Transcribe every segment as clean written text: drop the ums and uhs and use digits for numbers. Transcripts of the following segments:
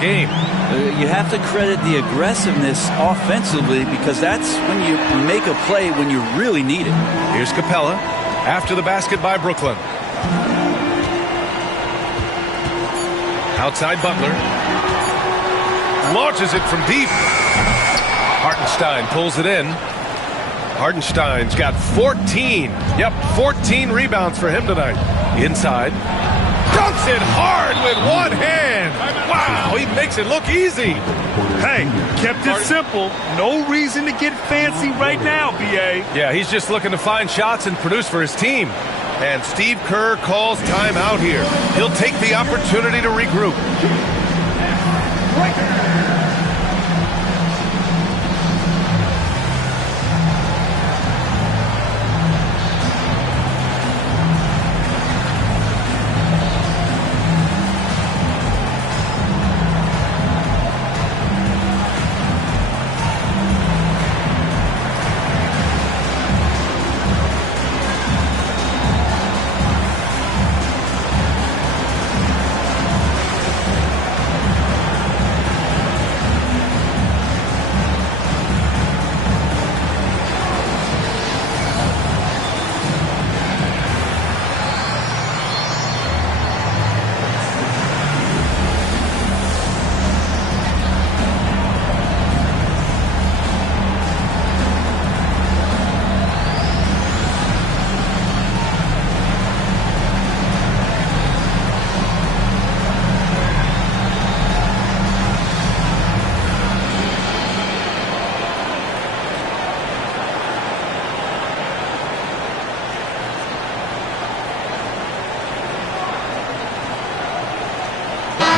game. You have to credit the aggressiveness offensively because that's when you make a play when you really need it. Here's Capella after the basket by Brooklyn. Outside Butler. Launches it from deep. Hartenstein pulls it in. Hartenstein's got 14. Yep, 14 rebounds for him tonight. Inside. Dunks it hard with one hand. Wow, he makes it look easy. Hey, kept it simple. No reason to get fancy right now, B.A. Yeah, he's just looking to find shots and produce for his team. And Steve Kerr calls timeout here. He'll take the opportunity to regroup.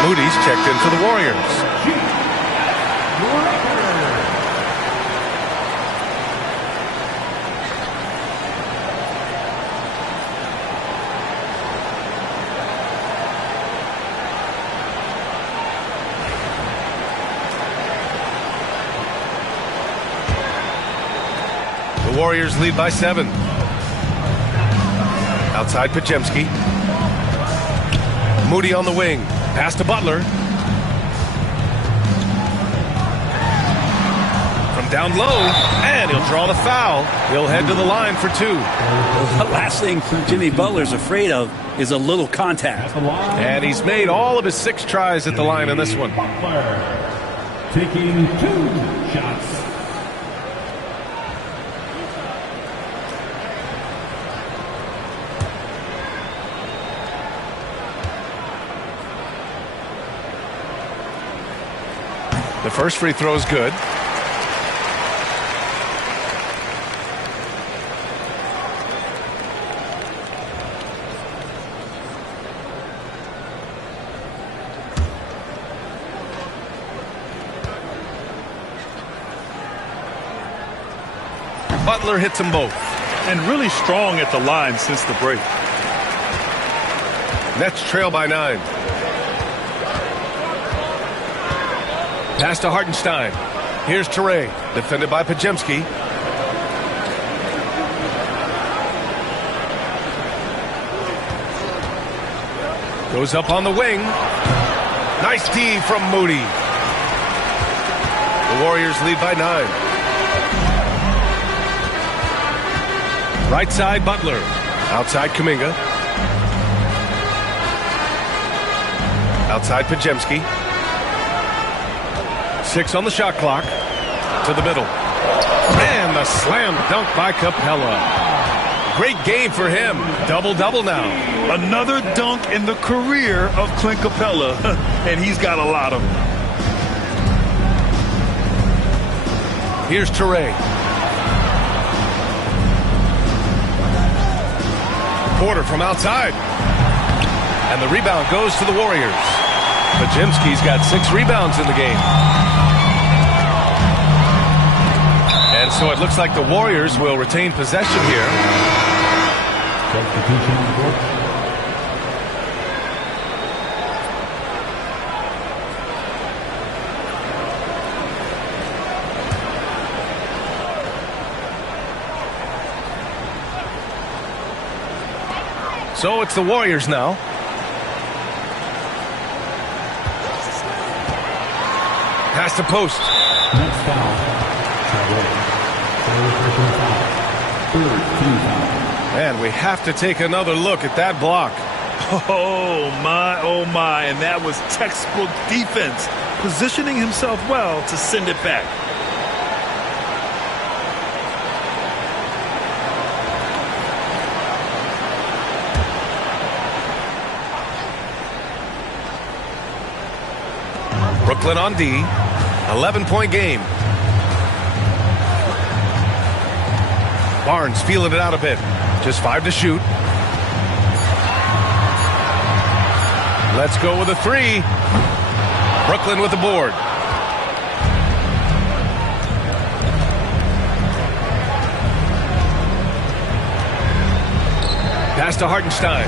Moody's checked in for the Warriors. The Warriors lead by 7. Outside Podziemski. Moody on the wing. Pass to Butler. From down low, and he'll draw the foul. He'll head to the line for 2. The last thing Jimmy Butler's afraid of is a little contact. And he's made all of his 6 tries at the line in this one. Butler taking 2 shots. The first free throw is good. Butler hits them both. And really strong at the line since the break. Nets trail by 9. Pass to Hartenstein. Here's Toure, defended by Podziemski. Goes up on the wing. Nice D from Moody. The Warriors lead by 9. Right side, Butler. Outside, Kuminga. Outside, Podziemski. 6 on the shot clock. To the middle. And the slam dunk by Capella. Great game for him. Double-double now. Another dunk in the career of Clint Capella. And he's got a lot of them. Here's Toure. Porter from outside. And the rebound goes to the Warriors. Podziemski's got 6 rebounds in the game. And so it looks like the Warriors will retain possession here. So it's the Warriors now. Pass to post. Next foul. Third team foul. And we have to take another look at that block. Oh, my. And that was textbook defense, positioning himself well to send it back. Brooklyn on D. 11-point game. Barnes feeling it out a bit. Just 5 to shoot. Let's go with a 3. Brooklyn with the board. Pass to Hartenstein.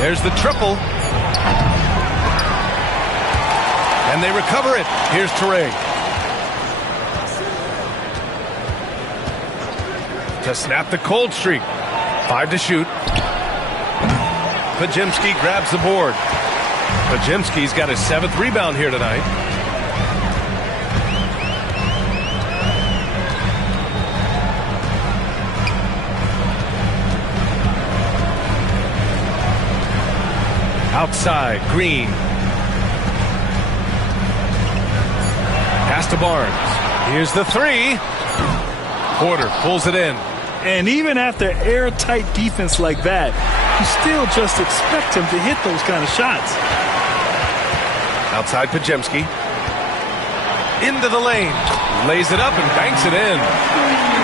There's the triple. And they recover it. Here's Teray. To snap the cold streak. 5 to shoot. Podziemski grabs the board. Podziemski's got his 7th rebound here tonight. Outside, Green. Pass to Barnes. Here's the 3. Porter pulls it in. And even after airtight defense like that, you still just expect him to hit those kind of shots. Outside Podziemski. Into the lane. Lays it up and banks it in.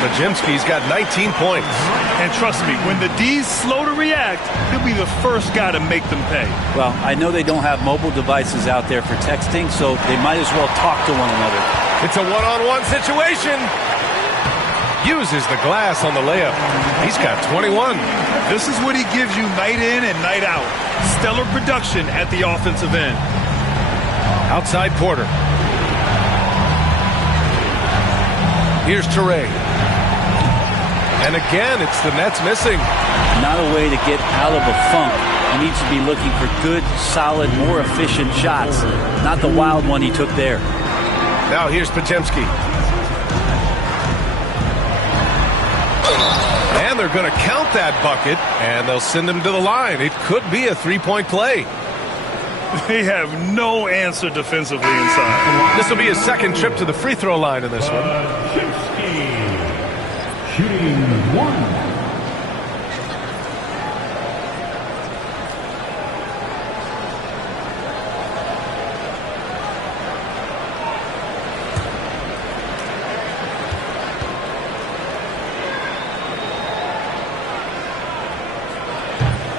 Podziemski's got 19 points. And trust me, when the D's slow to react, he'll be the first guy to make them pay. Well, I know they don't have mobile devices out there for texting, so they might as well talk to one another. It's a one-on-one situation. Uses the glass on the layup. He's got 21. This is what he gives you night in and night out. Stellar production at the offensive end. Outside Porter. Here's Teray. And again, it's the Nets missing. Not a way to get out of a funk. He needs to be looking for good, solid, more efficient shots. Not the wild one he took there. Now here's Podziemski. And they're going to count that bucket, and they'll send him to the line. It could be a 3-point play. They have no answer defensively inside. This will be his 2nd trip to the free throw line in this one. Shooting 1.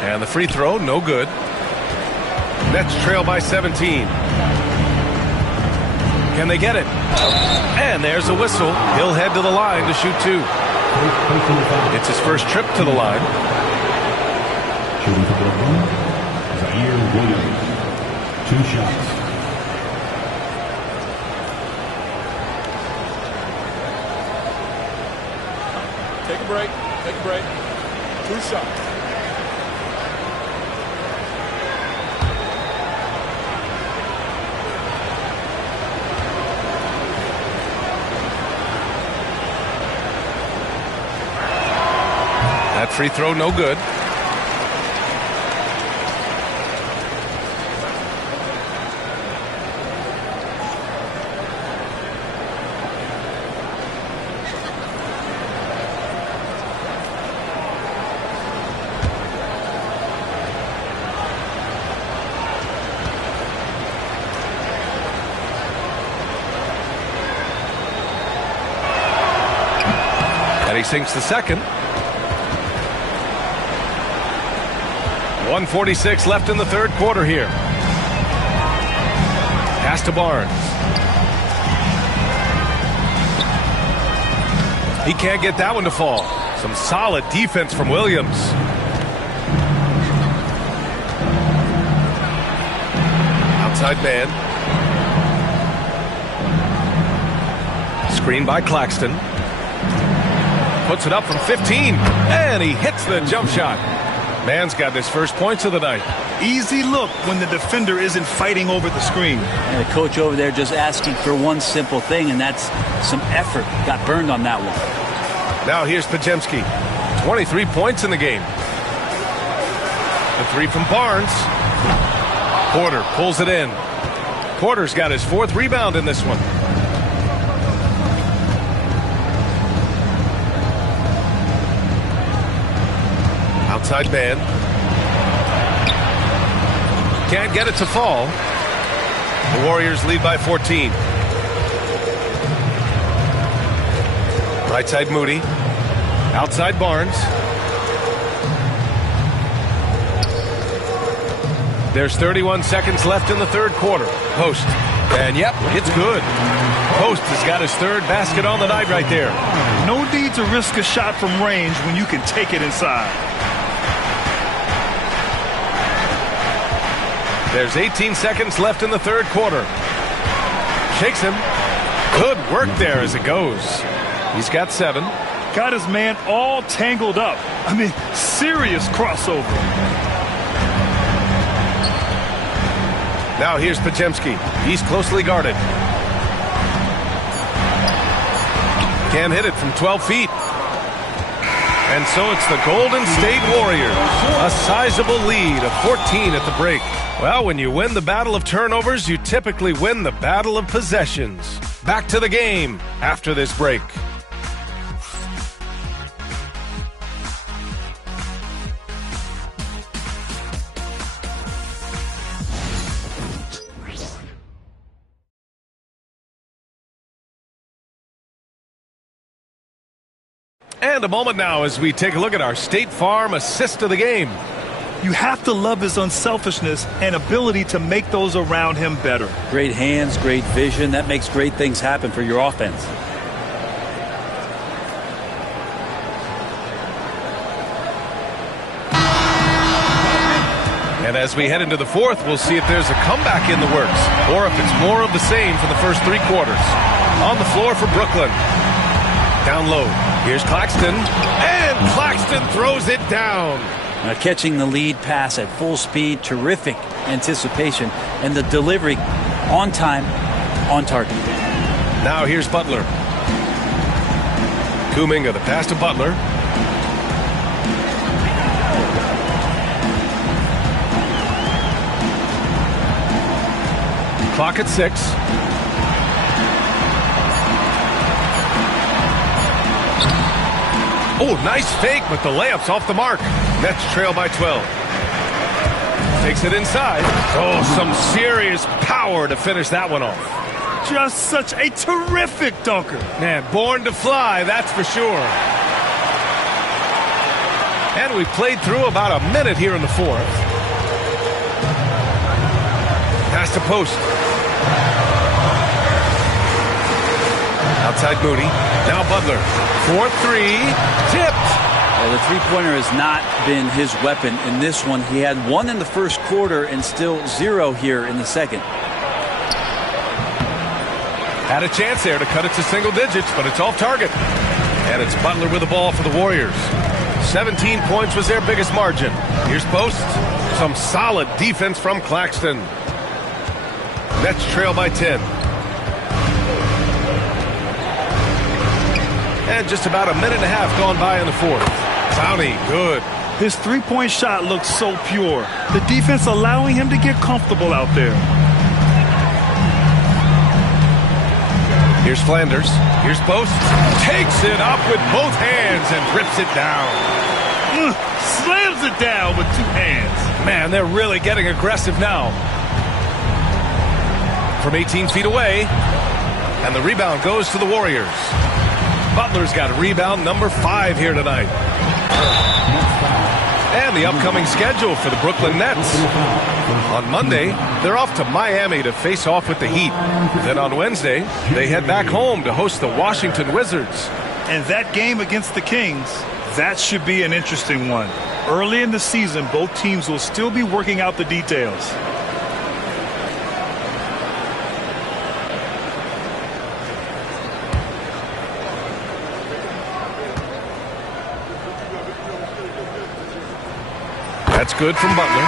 And the free throw, no good. Nets trail by 17. Can they get it? And there's a whistle. He'll head to the line to shoot 2. It's his first trip to the line. Shooting for Brooklyn, Zaire Williams. 2 shots. Take a break. Take a break. 2 shots. That free throw, no good. And he sinks the second. 1:46 left in the 3rd quarter here. Pass to Barnes. He can't get that one to fall. Some solid defense from Williams. Outside man. Screen by Claxton. puts it up from 15, and he hits the jump shot. Man's got his first points of the night. Easy look when the defender isn't fighting over the screen. And the coach over there just asking for one simple thing, and that's some effort. Got burned on that one. Now here's Pajemski. 23 points in the game. The three from Barnes. Porter pulls it in. Porter's got his fourth rebound in this one. Outside man. Can't get it to fall. The Warriors lead by 14. Right side Moody. Outside Barnes. There's 31 seconds left in the third quarter. Post. And yep, it's good. Post has got his third basket on the night right there. No need to risk a shot from range when you can take it inside. There's 18 seconds left in the third quarter. Shakes him. Good work there as it goes. He's got 7. Got his man all tangled up. I mean, serious crossover. Now here's Pajemski. He's closely guarded. Can't hit it from 12 feet. And so it's the Golden State Warriors. A sizable lead of 14 at the break. Well, when you win the battle of turnovers, you typically win the battle of possessions. Back to the game after this break. And a moment now as we take a look at our State Farm assist of the game. You have to love his unselfishness and ability to make those around him better. Great hands, great vision. That makes great things happen for your offense. And as we head into the fourth, we'll see if there's a comeback in the works or if it's more of the same for the first 3 quarters. On the floor for Brooklyn. Down low. Here's Claxton. And Claxton throws it down. Catching the lead pass at full speed, terrific anticipation, and the delivery on time, on target. Now here's Butler. Kuminga, the pass to Butler. Clock at 6. Oh, nice fake, but the layup's off the mark. Nets trail by 12. Takes it inside. Oh, some serious power to finish that one off. Just such a terrific dunker. Man, born to fly, that's for sure. And we played through about a minute here in the fourth. Pass to post. Outside Moody. Now Butler. 4-3. Tipped. Well, the three-pointer has not been his weapon in this one. He had 1 in the first quarter and still 0 here in the second. Had a chance there to cut it to single digits, but it's off target. And it's Butler with the ball for the Warriors. 17 points was their biggest margin. Here's post. Some solid defense from Claxton. Nets trail by 10. And just about a minute and a half gone by in the fourth. Clowney, good. His three-point shot looks so pure. The defense allowing him to get comfortable out there. Here's Flanders. Here's post. Takes it up with both hands and rips it down. Slams it down with 2 hands. Man, they're really getting aggressive now. From 18 feet away. And the rebound goes to the Warriors. Butler's got rebound number 5 here tonight. And the upcoming schedule for the Brooklyn Nets. On Monday, they're off to Miami to face off with the Heat. Then on Wednesday, they head back home to host the Washington Wizards. And that game against the Kings, that should be an interesting one. Early in the season, both teams will still be working out the details. That's good from Butler.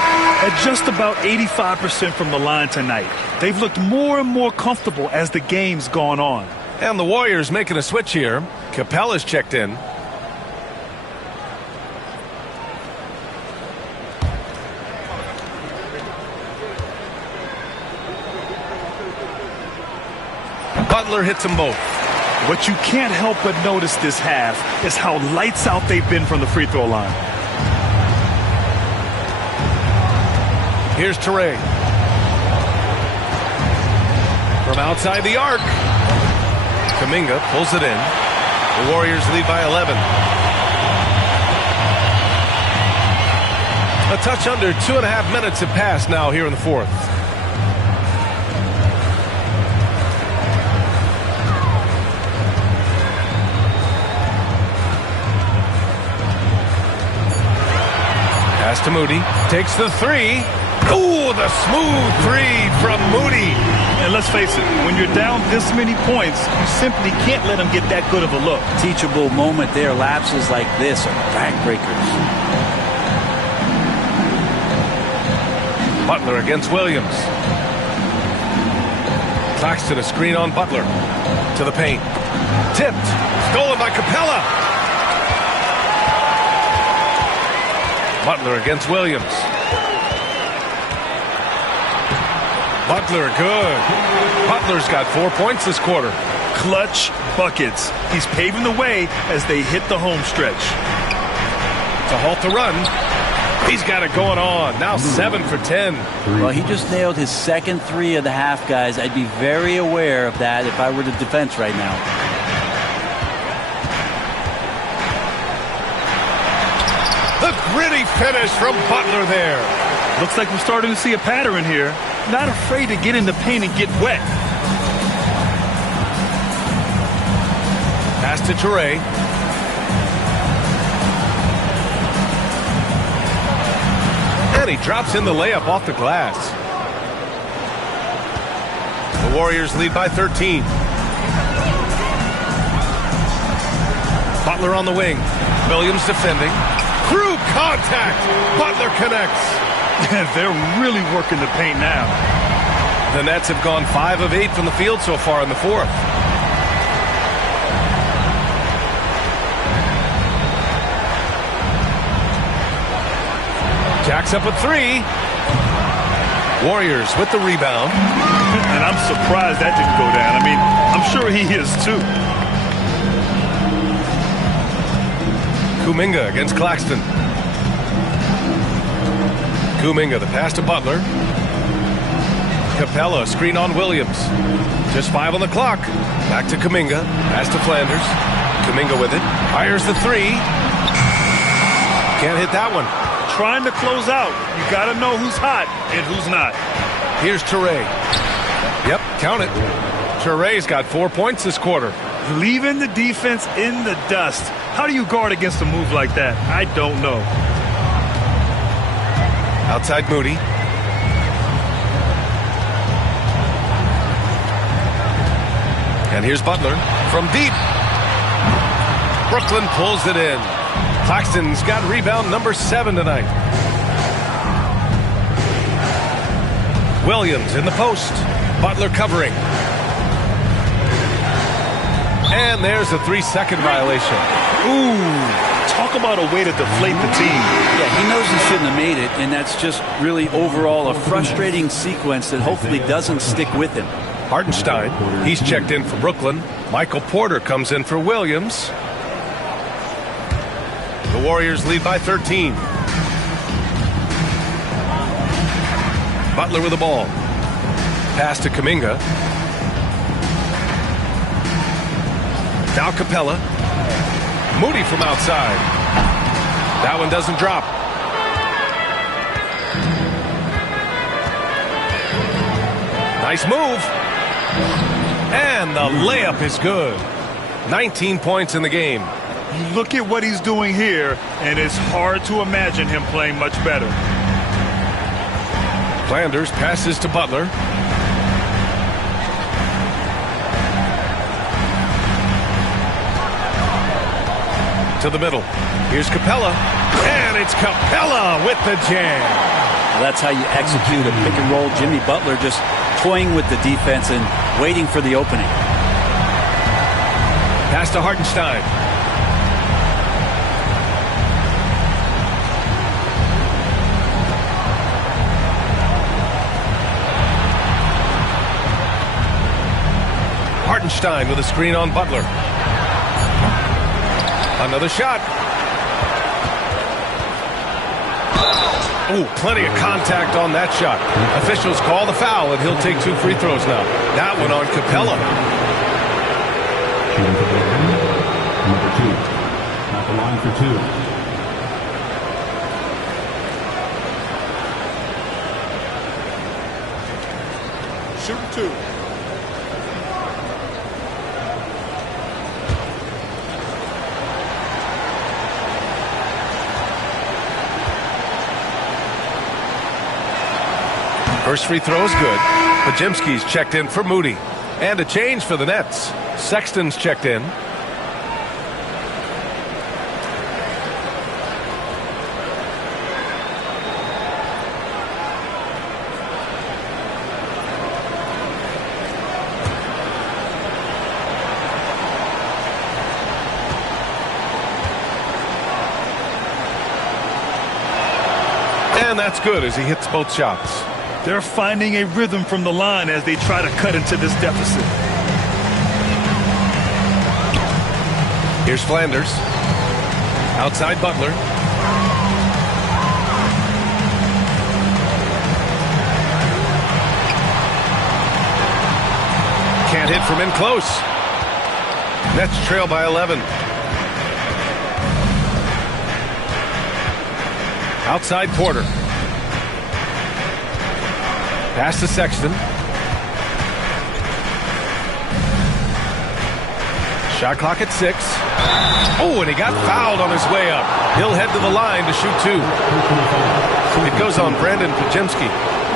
At just about 85% from the line tonight. They've looked more and more comfortable as the game's gone on. And the Warriors making a switch here. Capella's checked in. Butler hits them both. What you can't help but notice this half is how lights out they've been from the free throw line. Here's Teray. From outside the arc. Kuminga pulls it in. The Warriors lead by 11. A touch under 2.5 minutes have passed now here in the fourth. Pass to Moody. Takes the three. Ooh, the smooth three from Moody. And let's face it, when you're down this many points, you simply can't let them get that good of a look. Teachable moment there. Lapses like this are backbreakers. Butler against Williams. Claxton a screen on Butler. To the paint. Tipped. Stolen by Capella. Butler against Williams. Butler good. Butler's got 4 points this quarter. Clutch buckets. He's paving the way as they hit the home stretch. To halt the run. He's got it going on. Now 7 for 10. Well, he just nailed his second three of the half, guys. I'd be very aware of that if I were the defense right now. The gritty finish from Butler there. Looks like we're starting to see a pattern here. Not afraid to get in the paint and get wet. Pass to Teray. And he drops in the layup off the glass. The Warriors lead by 13. Butler on the wing. Williams defending. Through contact. Butler connects. They're really working the paint now. The Nets have gone 5 of 8 from the field so far in the fourth. Jacks up a three. Warriors with the rebound. And I'm surprised that didn't go down. I mean, I'm sure he is too. Kuminga against Claxton. Kuminga, the pass to Butler. Capella, screen on Williams. Just 5 on the clock. Back to Kuminga. Pass to Flanders. Kuminga with it. Fires the three. Can't hit that one. Trying to close out. You got to know who's hot and who's not. Here's Teray. Yep, count it. Teray's got 4 points this quarter. Leaving the defense in the dust. How do you guard against a move like that? I don't know. Outside Moody. And here's Butler from deep. Brooklyn pulls it in. Claxton's got rebound number 7 tonight. Williams in the post. Butler covering. And there's a 3-second violation. Ooh. Talk about a way to deflate the team. Yeah, he knows he shouldn't have made it, and that's just really overall a frustrating sequence that hopefully doesn't stick with him. Hartenstein, he's checked in for Brooklyn. Michael Porter comes in for Williams. The Warriors lead by 13. Butler with the ball. Pass to Kuminga. Now Capella. Moody from outside. That one doesn't drop. Nice move. And the layup is good. 19 points in the game. You look at what he's doing here, and it's hard to imagine him playing much better. Flanders passes to Butler. To the middle. Here's Capella, and it's Capella with the jam. Well, that's how you execute a pick and roll. Jimmy Butler just toying with the defense and waiting for the opening. Pass to Hartenstein. Hartenstein with a screen on Butler. Another shot. Oh, plenty of contact on that shot. Officials call the foul, and he'll take 2 free throws now. That one on Capella. Shooting for number 2. At the line for 2. Shooting 2. First free throw is good. Podziemski's checked in for Moody. And a change for the Nets. Sexton's checked in. And that's good as he hits both shots. They're finding a rhythm from the line as they try to cut into this deficit. Here's Flanders. Outside Butler. Can't hit from in close. Nets trail by 11. Outside Porter. Pass to Sexton. Shot clock at 6. Oh, and he got fouled on his way up. He'll head to the line to shoot 2. It goes on Brandon Podziemski.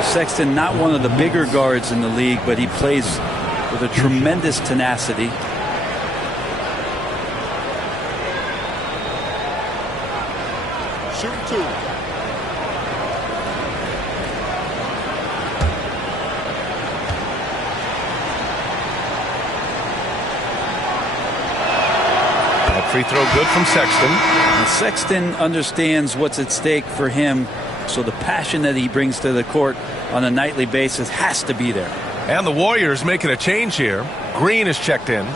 Sexton, not one of the bigger guards in the league, but he plays with a tremendous tenacity. Shooting 2. Free throw good from Sexton. And Sexton understands what's at stake for him, so the passion that he brings to the court on a nightly basis has to be there. And the Warriors making a change here. Green is checked in.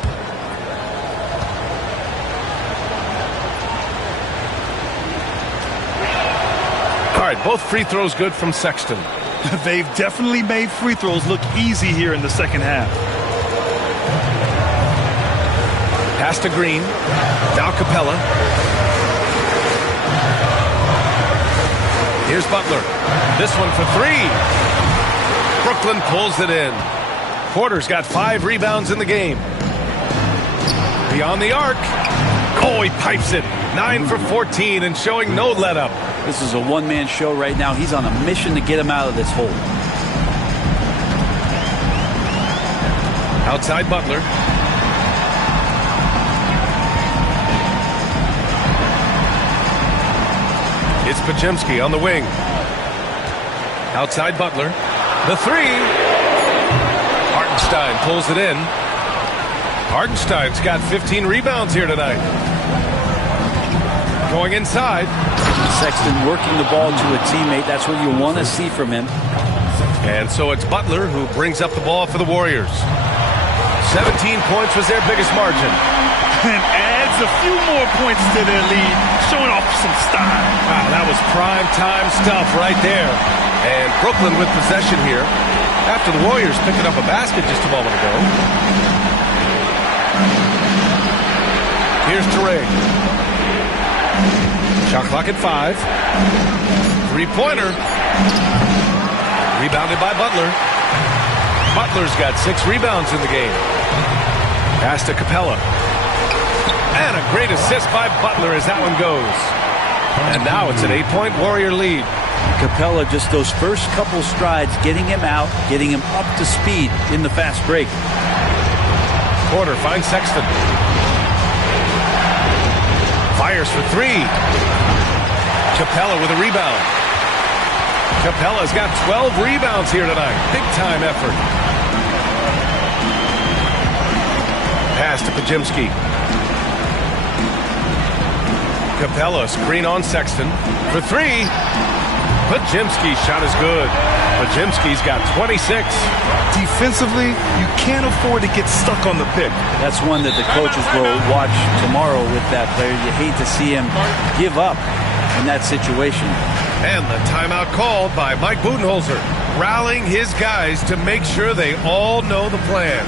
All right, both free throws good from Sexton. They've definitely made free throws look easy here in the second half. Pass to Green. Now Capella. Here's Butler. This one for 3. Brooklyn pulls it in. Porter's got 5 rebounds in the game. Beyond the arc. Oh, he pipes it. 9 for 14 and showing no let up. This is a one-man show right now. He's on a mission to get him out of this hole. Outside Butler. It's Podziemski on the wing. Outside Butler. The 3. Hartenstein pulls it in. Hartenstein's got 15 rebounds here tonight. Going inside. Sexton working the ball to a teammate. That's what you want to see from him. And so it's Butler who brings up the ball for the Warriors. 17 points was their biggest margin. And adds a few more points to their lead, showing off some style. Wow, that was prime time stuff right there. And Brooklyn with possession here after the Warriors picking up a basket just a moment ago. Here's Gggg. Shot clock at 5. 3-pointer. Rebounded by Butler. Butler's got 6 rebounds in the game. Pass to Capella. And a great assist by Butler as that one goes. And now it's an 8-point Warrior lead. Capella, just those first couple strides, getting him out, getting him up to speed in the fast break. Porter finds Sexton. Fires for three. Capella with a rebound. Capella's got 12 rebounds here tonight. Big time effort. Pass to Podziemski. Capella screen on Sexton for three. Podziemski's shot is good. Podziemski's got 26. Defensively, you can't afford to get stuck on the pick. That's one that the coaches will watch tomorrow with that player. You hate to see him give up in that situation. And the timeout called by Mike Budenholzer, rallying his guys to make sure they all know the plan.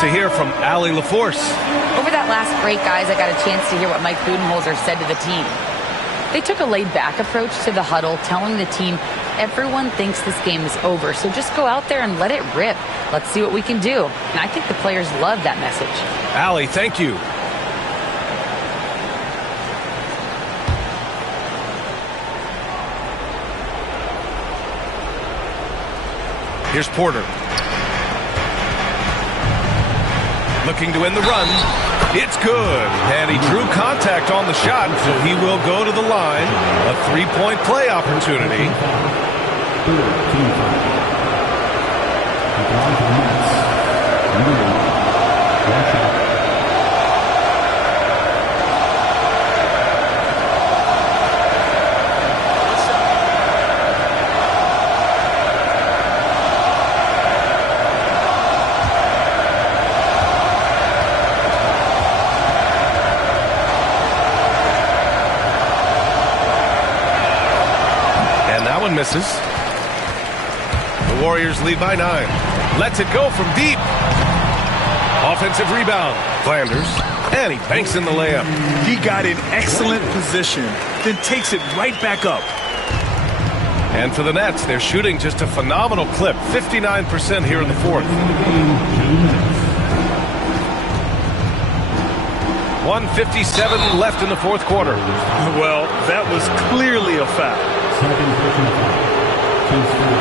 To hear from Allie LaForce. Over that last break, guys, I got a chance to hear what Mike Budenholzer said to the team. They took a laid-back approach to the huddle, telling the team, everyone thinks this game is over, so just go out there and let it rip. Let's see what we can do. And I think the players love that message. Allie, thank you. Here's Porter. Looking to win the run. It's good. And he drew contact on the shot, so he will go to the line. A three-point play opportunity. Misses. The Warriors lead by 9. Lets it go from deep. Offensive rebound. Flanders. And he banks in the layup. He got in excellent position, then takes it right back up. And for the Nets, they're shooting just a phenomenal clip. 59% here in the fourth. 1:57 left in the fourth quarter. Well, that was clearly a foul. Second personal foul. Team foul.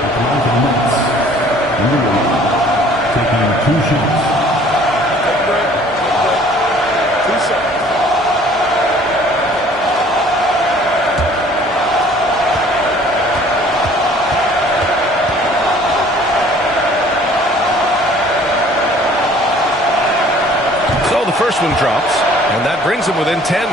At the line for the Nets, taking 2 shots. Take a break. 2 seconds. So the first one drops, and that brings him within 10.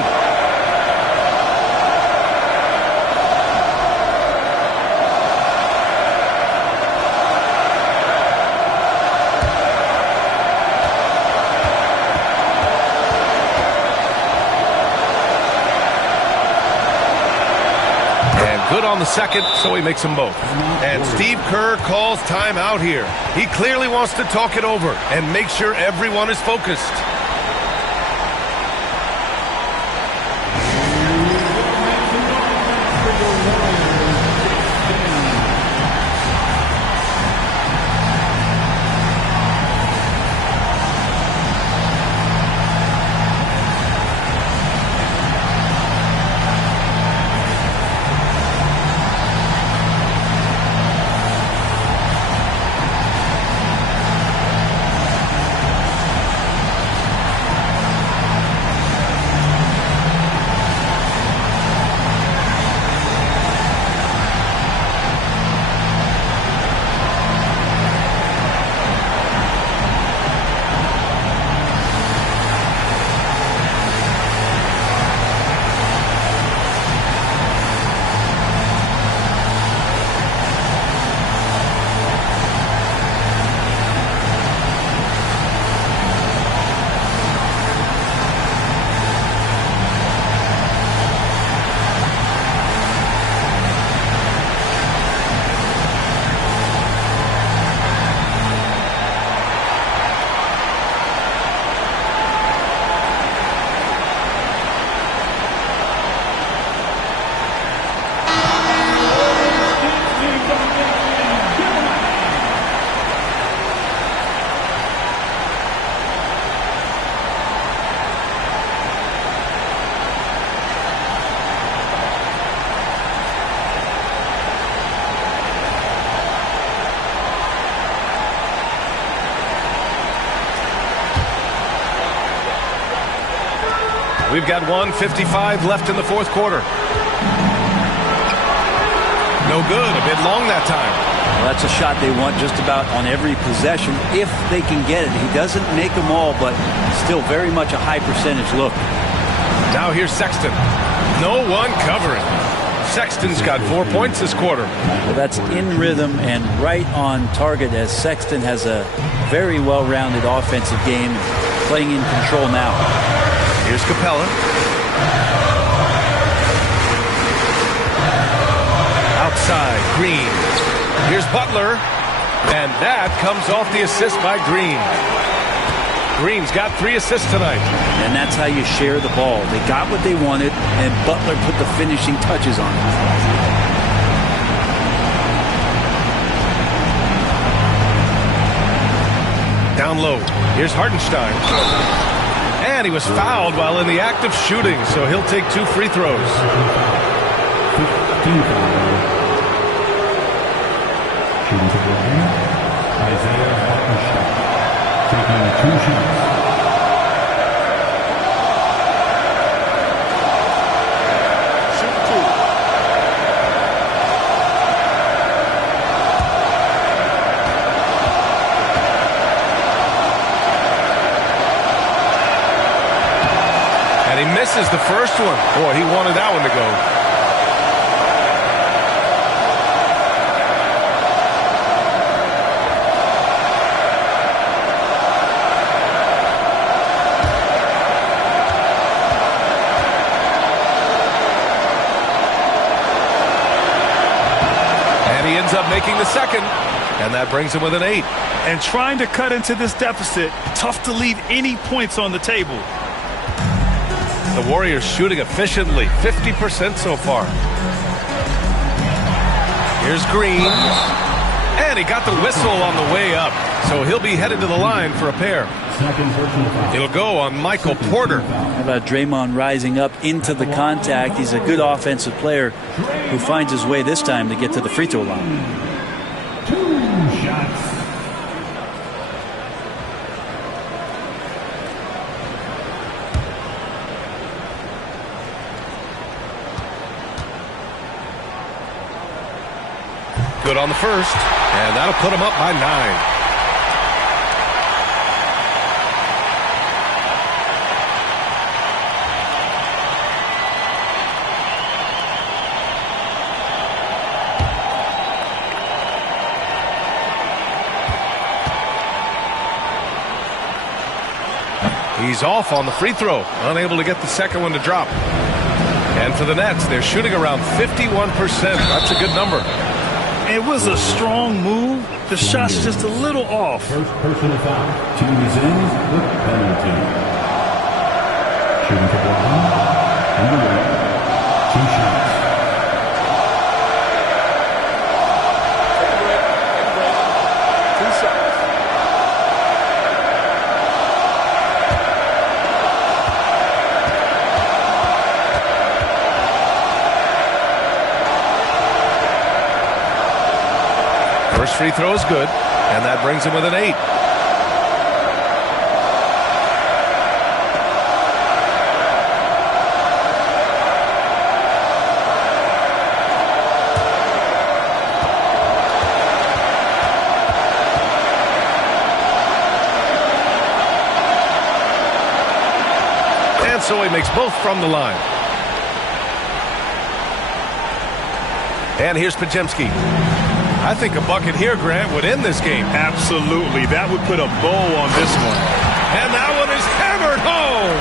Good on the second, so he makes them both. And Steve Kerr calls timeout here. He clearly wants to talk it over and make sure everyone is focused. We've got 1:55 left in the fourth quarter. No good. A bit long that time. Well, that's a shot they want just about on every possession if they can get it. He doesn't make them all, but still very much a high percentage look. Now here's Sexton. No one covering. Sexton's got 4 points this quarter. Well, that's in rhythm and right on target as Sexton has a very well-rounded offensive game, playing in control now. Here's Capella. Outside, Green. Here's Butler. And that comes off the assist by Green. Green's got 3 assists tonight. And that's how you share the ball. They got what they wanted, and Butler put the finishing touches on it. Down low. Here's Hartenstein. And he was fouled while in the act of shooting, so he'll take 2 free throws. 15 foul. Shooting to the line, Isaiah Hartenstein, taking 2 shots. Shoot 2. And he misses the first one. Boy, he wanted that one to go. Up making the second, and that brings him with an 8. And trying to cut into this deficit, tough to leave any points on the table. The Warriors shooting efficiently, 50% so far. Here's Green, and he got the whistle on the way up, so he'll be headed to the line for a pair. It'll go on Michael Porter. How about Draymond rising up into the contact? He's a good offensive player who finds his way this time to get to the free throw line. 2 shots. Good on the first, and that'll put him up by 9. He's off on the free throw, unable to get the second one to drop. And for the Nets, they're shooting around 51%. That's a good number. It was a strong move. The shot's just a little off. First personal foul. Team is in with penalty. Shooting to the line, underway. 2 shots. Take a break. Take a break. 2 shots. First free throw is good, and that brings him with an 8. And so he makes both from the line. And here's Podziemski. I think a bucket here, Grant, would end this game. Absolutely. That would put a bow on this one. And that one is hammered home.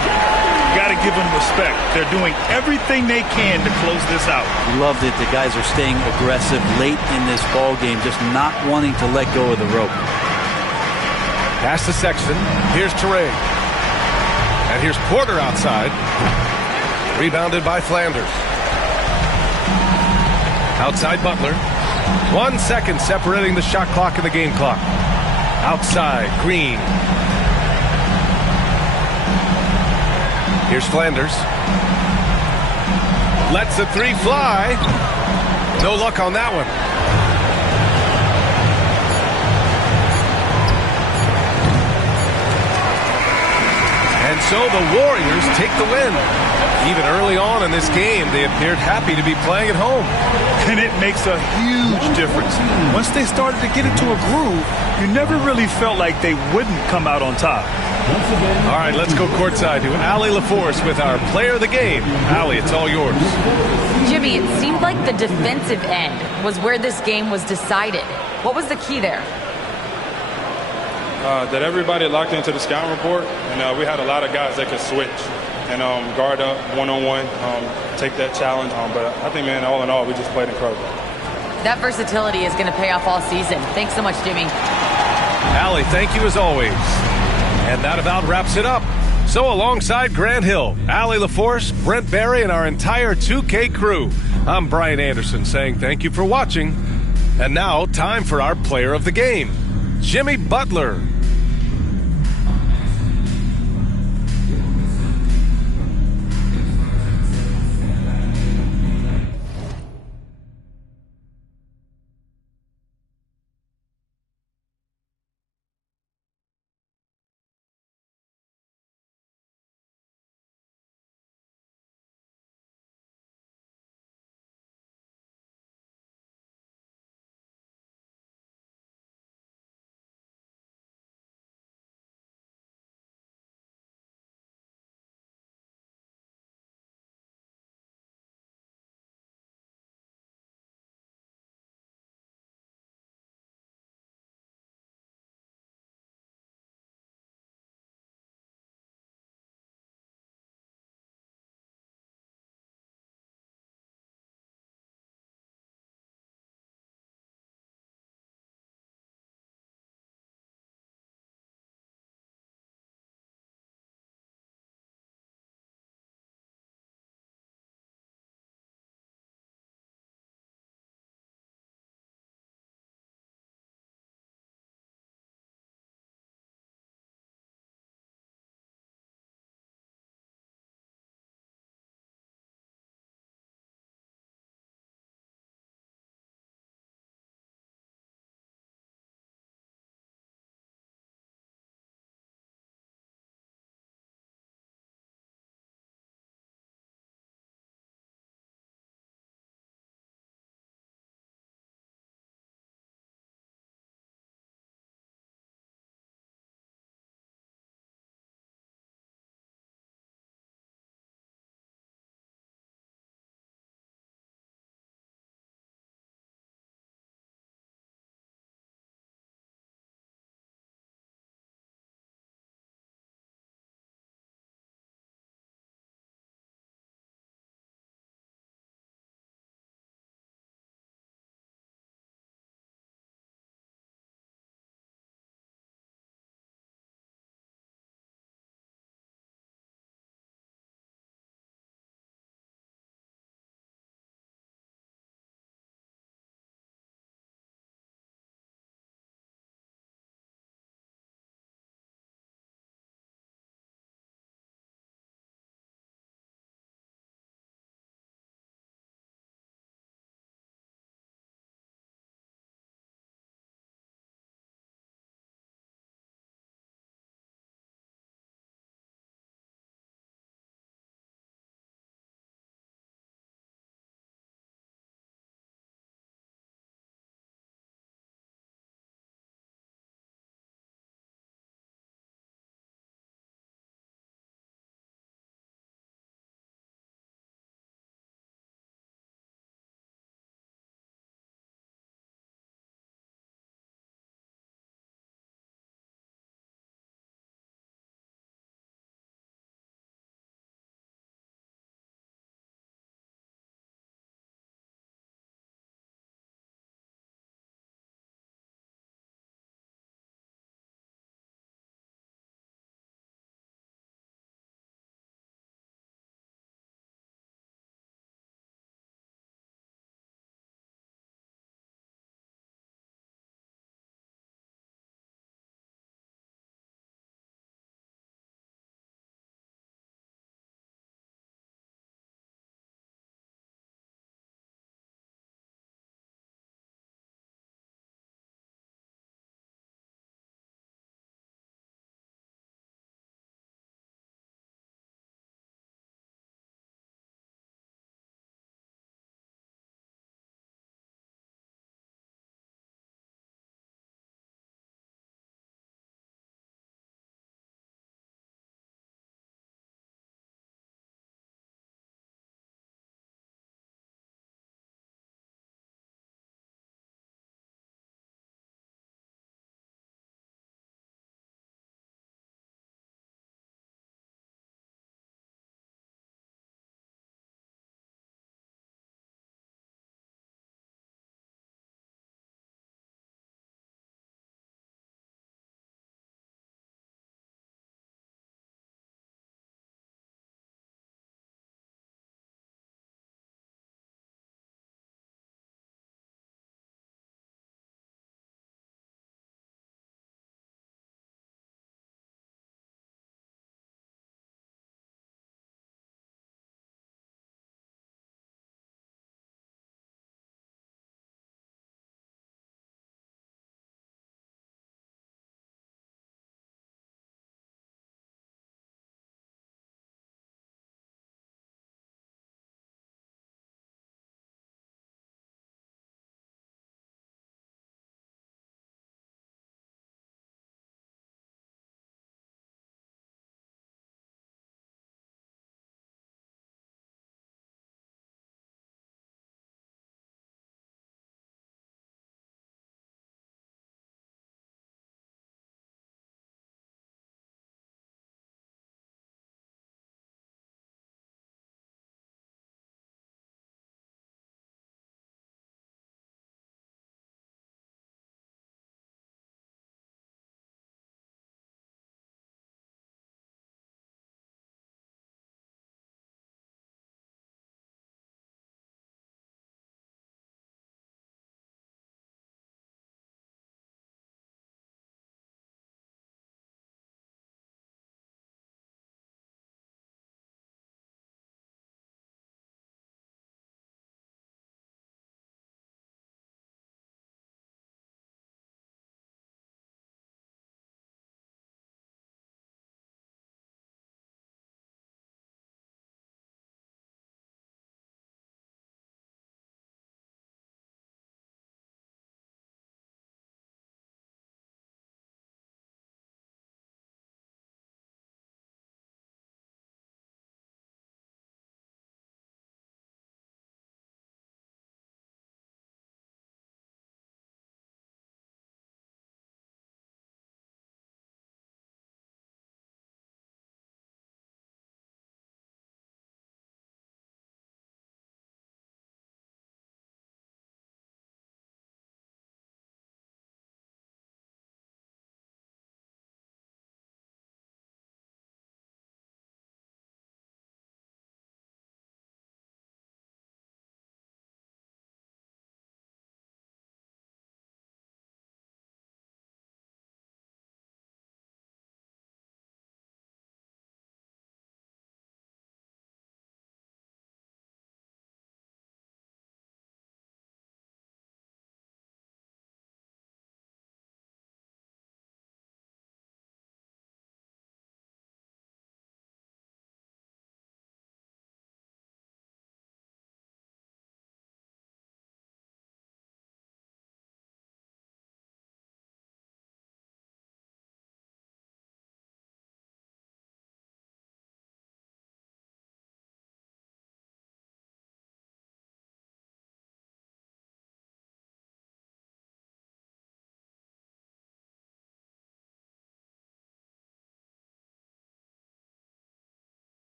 Got to give them respect. They're doing everything they can to close this out. Loved it. The guys are staying aggressive late in this ball game, just not wanting to let go of the rope. Pass to Sexton. Here's Teray. And here's Porter outside. Rebounded by Flanders. Outside Butler. 1 second separating the shot clock and the game clock. Outside, Green. Here's Flanders. Lets the 3 fly. No luck on that one. And so the Warriors take the win. Even early on in this game, they appeared happy to be playing at home. And it makes a huge difference. Once they started to get into a groove, you never really felt like they wouldn't come out on top. All right, let's go courtside to Allie LaForce with our player of the game. Allie, it's all yours. Jimmy, it seemed like the defensive end was where this game was decided. What was the key there? That everybody locked into the scouting report, and we had a lot of guys that could switch and guard up one-on-one, take that challenge. But I think, man, all in all, we just played incredible. That versatility is going to pay off all season. Thanks so much, Jimmy. Allie, thank you as always. And that about wraps it up. So alongside Grant Hill, Allie LaForce, Brent Barry, and our entire 2K crew, I'm Brian Anderson saying thank you for watching. And now, time for our player of the game, Jimmy Butler.